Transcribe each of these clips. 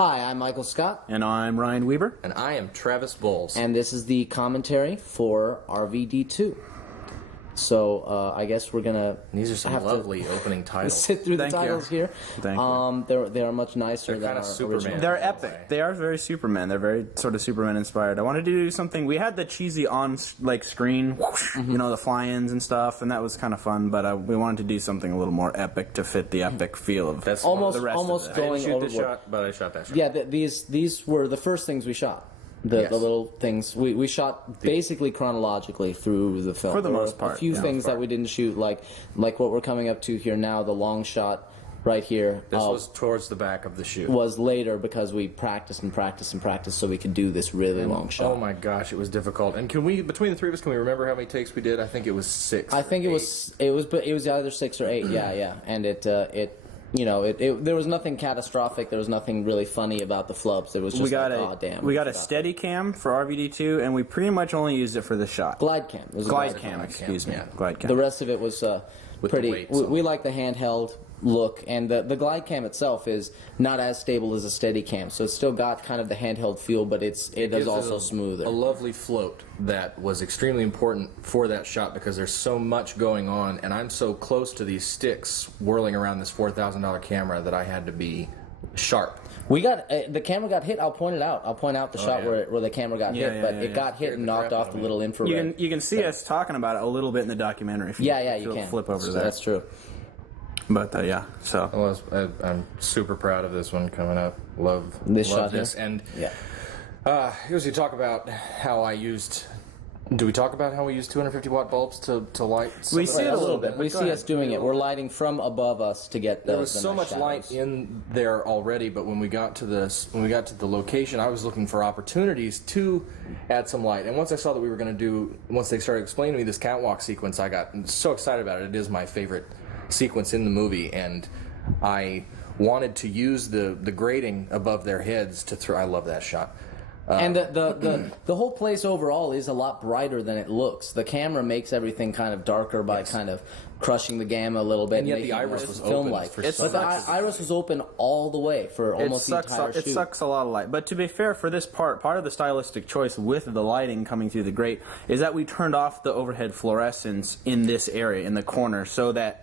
Hi, I'm Michael Scott. And I'm Ryan Wieber. And I am Travis Boles. And this is the commentary for RvD2. So I guess we're gonna. These are some lovely opening titles. Sit through the titles here. Thank you. They are much nicer than our original. They're epic. They are very Superman. They're very sort of Superman inspired. I wanted to do something. We had the cheesy on screen, whoosh, you know, the fly-ins and stuff, and that was kind of fun. But we wanted to do something a little more epic to fit the epic feel of That's almost the rest almost of I it. going didn't shoot overboard. the shot, but I shot that shot. Yeah, these were the first things we shot. The little things we shot basically chronologically through the film. For the most part, a few things that we didn't shoot, like what we're coming up to here now. The long shot right here. This was towards the back of the shoot. Was later because we practiced and practiced and practiced so we could do this really long shot. Oh my gosh, it was difficult. And can we, between the three of us, can we remember how many takes we did? I think it was 6. I think it was either 6 or 8. Yeah. And there was nothing catastrophic. There was nothing really funny about the flubs. It was just we got a steady cam for RvD2, and we pretty much only used it for the shot. Glide cam. It was Glide cam. Glide cam. The rest of it was pretty. We like the handheld look, and the glide cam itself is not as stable as a steady cam, so it's still got kind of the handheld feel, but it is also smoother. A lovely float that was extremely important for that shot because there's so much going on, and I'm so close to these sticks whirling around this $4,000 camera that I had to be sharp. We got the camera got hit. I'll point it out. I'll point out the shot where the camera got hit, but it got hit and knocked off the little infrared. You can see us talking about it a little bit in the documentary. If you you can flip over to that. That's true. But so I'm super proud of this one coming up. Love shot this. Here. And usually talk about how I used. Do we talk about how we use 250-watt bulbs to light? We see it a little bit. We see us doing it. We're lighting from above us to get the. There was so much light in there already, but when we got to the location, I was looking for opportunities to add some light. And once I saw that we were going to do, once they started explaining to me this catwalk sequence, I got so excited about it. It is my favorite sequence in the movie, and I wanted to use the grating above their heads to throw. I love that shot. And the whole place overall is a lot brighter than it looks. The camera makes everything kind of darker by kind of crushing the gamma a little bit. And yet the iris was film-like. But the iris was open all the way for almost the entire shoot. It sucks a lot of light. But to be fair, for this part of the stylistic choice with the lighting coming through the grate is that we turned off the overhead fluorescence in this area, in the corner, so that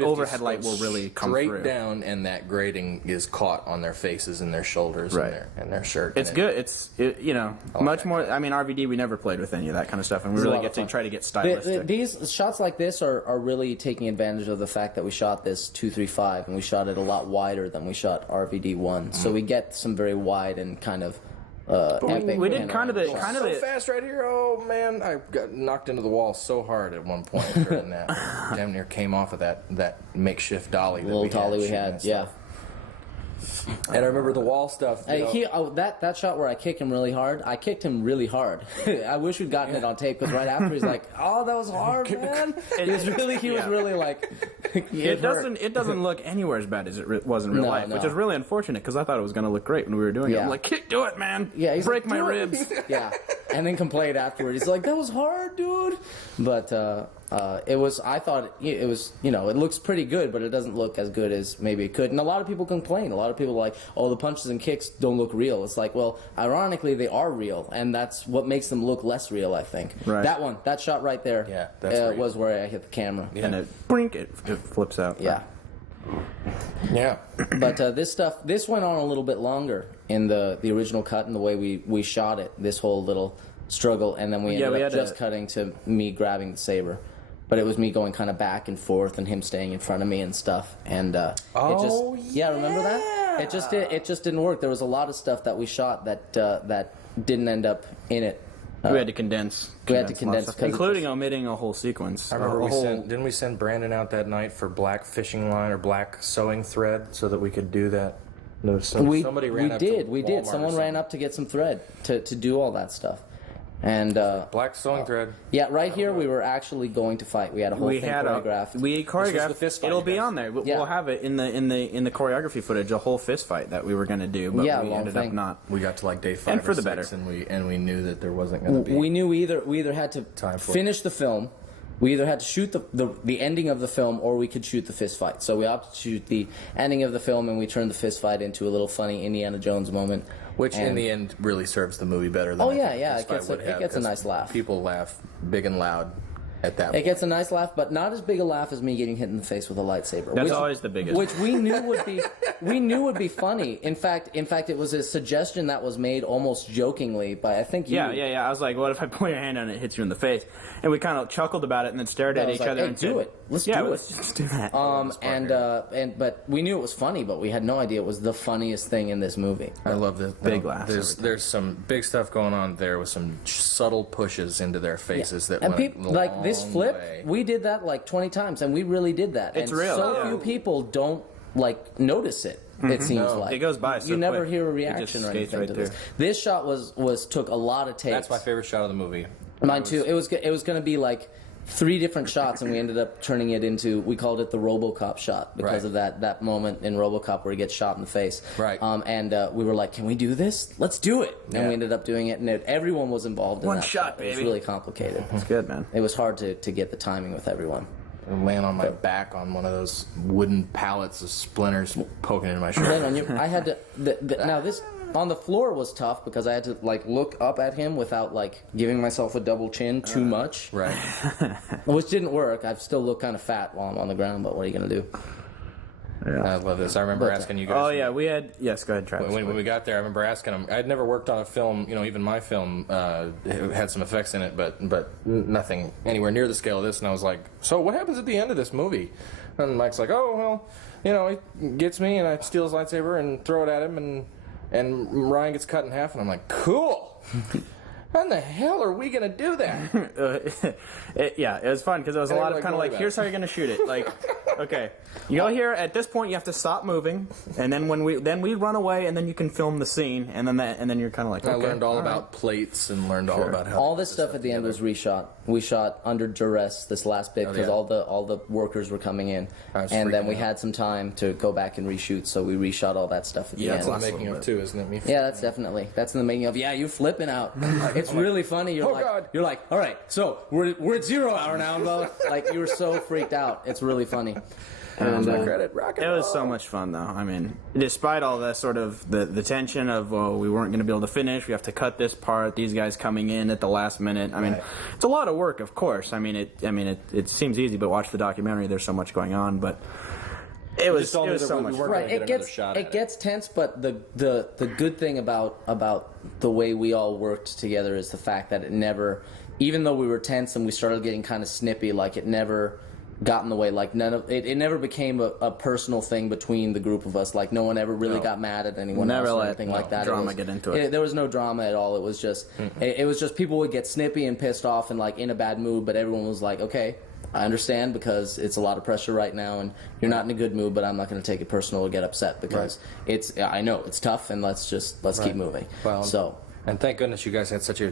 overhead light will really come straight through. Down, and that grating is caught on their faces and their shoulders and their shirt. It's good. It's much more. I mean, RvD, we never played with any of that kind of stuff, and we really get to try to get stylistic. These shots like this are really taking advantage of the fact that we shot this 235 and we shot it a lot wider than we shot RvD1, so we get some very wide and kind of. Epic we did kind of so fast right here. Oh man, I got knocked into the wall so hard at one point during that. Damn near came off of that makeshift dolly. Little dolly we had, yeah. And I remember the wall stuff. That shot where I kicked him really hard. I kicked him really hard. I wish we'd gotten it on tape because right after he's like, "Oh, that was hard, man." He was really like. It doesn't look anywhere as bad as it was in real life, which is really unfortunate because I thought it was going to look great when we were doing it. I'm like, do it, man. Yeah, he's break like, my ribs. Yeah, and then complained afterward. He's like, "That was hard, dude." But it was. I thought it was. It looks pretty good, but it doesn't look as good as maybe it could. And a lot of people complain. A lot of people are like, "Oh, the punches and kicks don't look real." It's like, well, ironically, they are real, and that's what makes them look less real. I think. Right. That shot right there. Yeah, that's was where I hit the camera. Yeah. And it flips out. Yeah. Yeah. But this went on a little bit longer in the original cut and the way we shot it. This whole little struggle, and then we ended up just cutting to me grabbing the saber. But it was me going kind of back and forth and him staying in front of me and stuff. And remember that? It just didn't work. There was a lot of stuff that we shot that didn't end up in it. We had to condense. Including omitting a whole sequence. I remember didn't we send Brandon out that night for black fishing line or black sewing thread so that we could do that? No, somebody ran up to Walmart. We did. Someone ran up to get some thread to do all that stuff. And black sewing thread. Yeah, right here we were actually going to fight. We had a whole thing choreographed. We choreographed. The fist fight, it'll be on there. We'll have it in the choreography footage. A whole fist fight that we were going to do, but we ended up not. We got to like day 5 and for or the 6, better. and we knew that there wasn't going to be. We knew we either had to finish the film, we either had to shoot the ending of the film or we could shoot the fist fight. So we opted to shoot the ending of the film, and we turned the fist fight into a little funny Indiana Jones moment. Which, in the end, really serves the movie better than it gets a nice laugh. People laugh big and loud at that point. It gets a nice laugh, but not as big a laugh as me getting hit in the face with a lightsaber. That's always the biggest. Which we knew would be funny. In fact, it was a suggestion that was made almost jokingly by, I think you. Yeah. I was like, what if I pull your hand on it, it hits you in the face? And we kind of chuckled about it and then stared at each other and do said, it. Let's do it. Let's just do that. But we knew it was funny, but we had no idea it was the funniest thing in this movie. I love this. Big laughs. There's some big stuff going on there with some subtle pushes into their faces that and went people like this flip. Way. We did that like 20 times, and we really did that. It's and real. So few people don't like notice it. It seems like it goes by. So you never quick. hear a reaction or anything right to there. this. This shot took a lot of takes. That's my favorite shot of the movie. Mine too. It was going to be like 3 different shots, and we ended up turning it into, we called it the Robocop shot because of that moment in Robocop where he gets shot in the face. Right. And we were like, can we do this? Let's do it. And we ended up doing it, and everyone was involved in One that. shot, It was baby. really complicated. It's good, man. It was hard to get the timing with everyone. Laying on my back on one of those wooden pallets of splinters poking into my shirt. I had to. Now this on the floor was tough because I had to like look up at him without like giving myself a double chin too much. Right. Which didn't work. I still look kind of fat while I'm on the ground. But what are you gonna do? Yeah. I love this. I remember asking you guys. Oh yeah, we had. Yes, go ahead, Travis. When we got there, I remember asking him. I'd never worked on a film, even my film had some effects in it, but nothing anywhere near the scale of this. And I was like, "So what happens at the end of this movie?" And Mike's like, "Oh well, he gets me, and I steal his lightsaber and throw it at him, and Ryan gets cut in half." And I'm like, "Cool." How in the hell are we going to do that? It was fun because it was a lot of kind of like, here's how you're going to shoot it. Like, okay, you go here. At this point, you have to stop moving, and then we run away, and then you can film the scene, and then you're kind of like, okay. I learned all about plates and learned all about how all this stuff at the end was reshot. We shot under duress this last bit because all the workers were coming in, and then we had some time to go back and reshoot, so we reshot all that stuff at the end. That's the making of too, isn't it? Yeah, that's in the making of. Yeah, you flipping out. It's really funny. You're like, all right, so we're at 0 hour now, and like you were so freaked out. It's really funny. And, it was so much fun, though. I mean, despite all the sort of the tension of, we weren't going to be able to finish, we have to cut this part, these guys coming in at the last minute. I mean, it's a lot of work, of course. I mean, it seems easy, but watch the documentary. There's so much going on, but it was so much fun. Right, it gets tense, but the good thing about the way we all worked together is the fact that it never, even though we were tense and we started getting kind of snippy, like it never got in the way. Like it never became a personal thing between the group of us. Like no one ever really got mad at anyone else or anything like that. Drama get into it. There was no drama at all. It was just it was just people would get snippy and pissed off and like in a bad mood, but everyone was like, okay, I understand because it's a lot of pressure right now and you're not in a good mood, but I'm not going to take it personal or get upset because I know it's tough and let's keep moving. Well, and thank goodness you guys had such a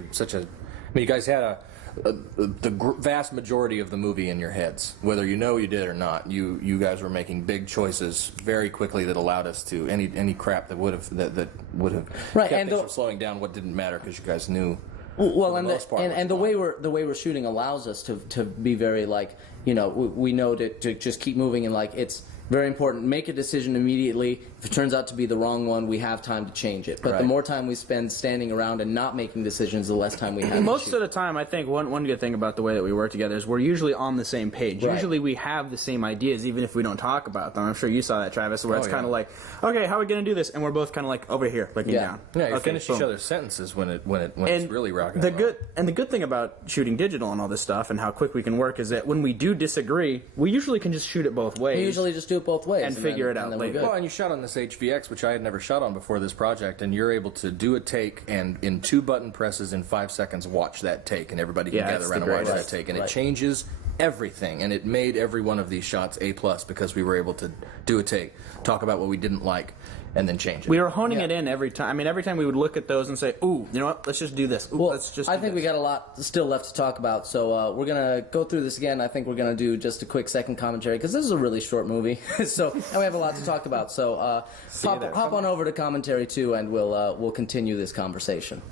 I mean, you guys had the vast majority of the movie in your heads, whether you did or not. You guys were making big choices very quickly that allowed us to any crap that would have kept things from slowing down. What didn't matter because you guys knew. Well, and the way we're shooting allows us to be very like we know to just keep moving and like it's very important. Make a decision immediately. If it turns out to be the wrong one, we have time to change it. But the more time we spend standing around and not making decisions, the less time we have. Most of the time, I think one good thing about the way that we work together is we're usually on the same page. Right. Usually we have the same ideas, even if we don't talk about them. I'm sure you saw that, Travis, where it's kind of like, okay, how are we going to do this? And we're both kind of like over here, looking down. Yeah, you finish each other's sentences when it's really rocking. The good thing about shooting digital and all this stuff and how quick we can work is that when we do disagree, we usually can just shoot it both ways. We usually just do it both ways and figure it out later. Well, and you shot on this HVX, which I had never shot on before this project, and you're able to do a take and in 2 button presses in 5 seconds watch that take, and everybody can gather around and watch that take, and it changes everything, and it made every one of these shots A+ because we were able to do a take, talk about what we didn't like, and then change it. We were honing it in every time. I mean, every time we would look at those and say, "Ooh, you know what? Let's just do this." Ooh, let's just. I think we got a lot still left to talk about, so we're gonna go through this again. I think we're gonna do just a quick second commentary because this is a really short movie, so and we have a lot to talk about. So hop on over to commentary 2, and we'll continue this conversation.